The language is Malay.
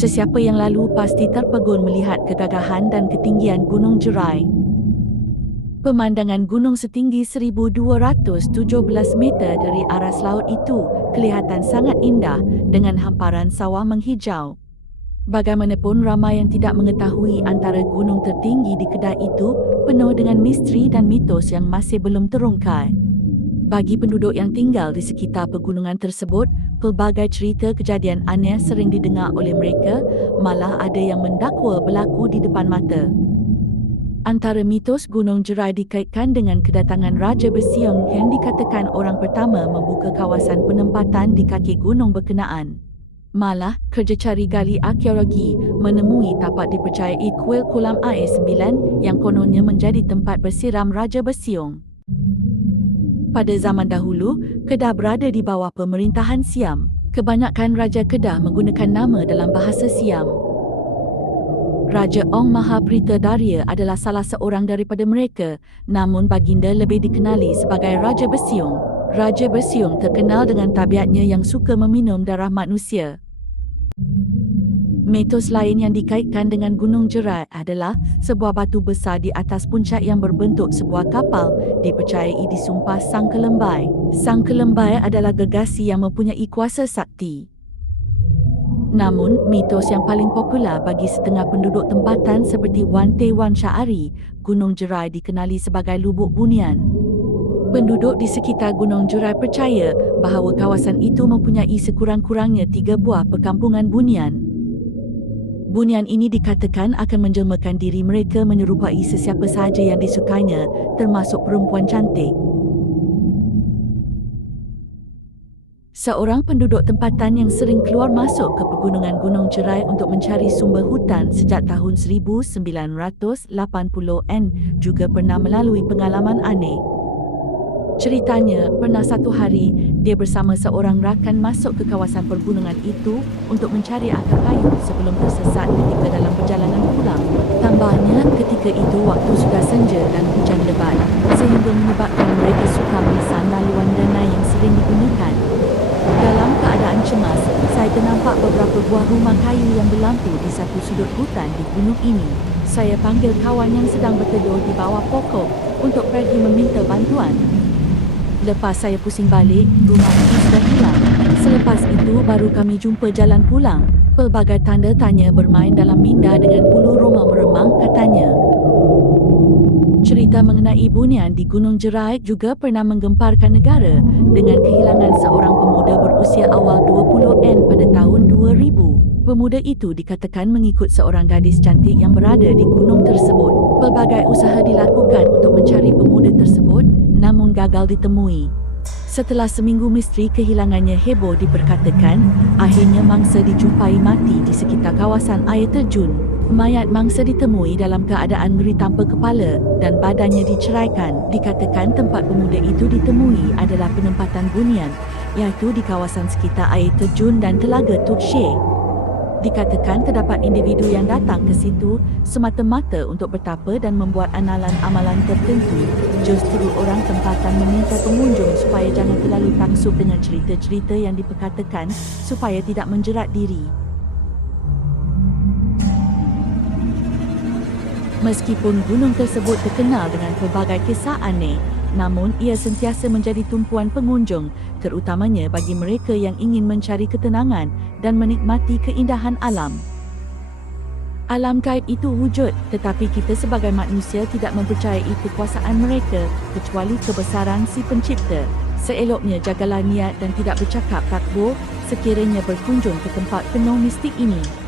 Sesiapa yang lalu pasti terpegun melihat kegagahan dan ketinggian Gunung Jerai. Pemandangan gunung setinggi 1,217 meter dari aras laut itu kelihatan sangat indah dengan hamparan sawah menghijau. Bagaimanapun ramai yang tidak mengetahui antara gunung tertinggi di Kedah itu penuh dengan misteri dan mitos yang masih belum terungkai. Bagi penduduk yang tinggal di sekitar pegunungan tersebut, pelbagai cerita kejadian aneh sering didengar oleh mereka, malah ada yang mendakwa berlaku di depan mata. Antara mitos Gunung Jerai dikaitkan dengan kedatangan Raja Bersiung yang dikatakan orang pertama membuka kawasan penempatan di kaki gunung berkenaan. Malah, kerja cari gali arkeologi menemui tapak dipercayai kuil kolam air 9 yang kononnya menjadi tempat bersiram Raja Bersiung. Pada zaman dahulu, Kedah berada di bawah pemerintahan Siam. Kebanyakan Raja Kedah menggunakan nama dalam bahasa Siam. Raja Ong Mahaprita Darya adalah salah seorang daripada mereka, namun baginda lebih dikenali sebagai Raja Bersiung. Raja Bersiung terkenal dengan tabiatnya yang suka meminum darah manusia. Mitos lain yang dikaitkan dengan Gunung Jerai adalah sebuah batu besar di atas puncak yang berbentuk sebuah kapal dipercayai disumpah Sang Kelembai. Sang Kelembai adalah gegasi yang mempunyai kuasa sakti. Namun, mitos yang paling popular bagi setengah penduduk tempatan seperti Wan Te Wan Syahari, Gunung Jerai dikenali sebagai Lubuk Bunian. Penduduk di sekitar Gunung Jerai percaya bahawa kawasan itu mempunyai sekurang-kurangnya 3 buah perkampungan bunian. Bunian ini dikatakan akan menjelmakan diri mereka menyerupai sesiapa sahaja yang disukainya, termasuk perempuan cantik. Seorang penduduk tempatan yang sering keluar masuk ke pegunungan Gunung Jerai untuk mencari sumber hutan sejak tahun 1980-an juga pernah melalui pengalaman aneh. Ceritanya, pernah satu hari, dia bersama seorang rakan masuk ke kawasan pergunungan itu untuk mencari akar kayu sebelum tersesat ketika dalam perjalanan pulang. Tambahnya, ketika itu waktu sudah senja dan hujan lebat, sehingga menyebabkan mereka sukar melisan laluan danai yang sering digunakan. Dalam keadaan cemas, saya ternampak beberapa buah rumah kayu yang berlampu di satu sudut hutan di gunung ini. Saya panggil kawan yang sedang berteduh di bawah pokok untuk pergi meminta bantuan. Lepas saya pusing balik, rumah itu sudah hilang. Selepas itu baru kami jumpa jalan pulang. Pelbagai tanda tanya bermain dalam minda dengan bulu roma meremang, katanya. Cerita mengenai bunian di Gunung Jerai juga pernah menggemparkan negara dengan kehilangan seorang pemuda berusia awal 20-an pada tahun 2000. Pemuda itu dikatakan mengikut seorang gadis cantik yang berada di gunung tersebut. Pelbagai usaha dilakukan untuk mencari pemuda tersebut, namun gagal ditemui. Setelah seminggu misteri kehilangannya heboh diperkatakan, akhirnya mangsa dijumpai mati di sekitar kawasan air terjun. Mayat mangsa ditemui dalam keadaan beri tanpa kepala dan badannya diceraikan. Dikatakan tempat pemuda itu ditemui adalah penempatan bunian, iaitu di kawasan sekitar air terjun dan telaga Tuk Syekh. Dikatakan terdapat individu yang datang ke situ semata-mata untuk bertapa dan membuat amalan tertentu. Justru orang tempatan meminta pengunjung supaya jangan terlalu taksub dengan cerita-cerita yang diperkatakan supaya tidak menjerat diri. Meskipun gunung tersebut terkenal dengan pelbagai kisah aneh, namun ia sentiasa menjadi tumpuan pengunjung, terutamanya bagi mereka yang ingin mencari ketenangan dan menikmati keindahan alam. Alam gaib itu wujud, tetapi kita sebagai manusia tidak mempercayai kekuasaan mereka kecuali kebesaran si pencipta. Seeloknya jagalah niat dan tidak bercakap takbur sekiranya berkunjung ke tempat penuh mistik ini.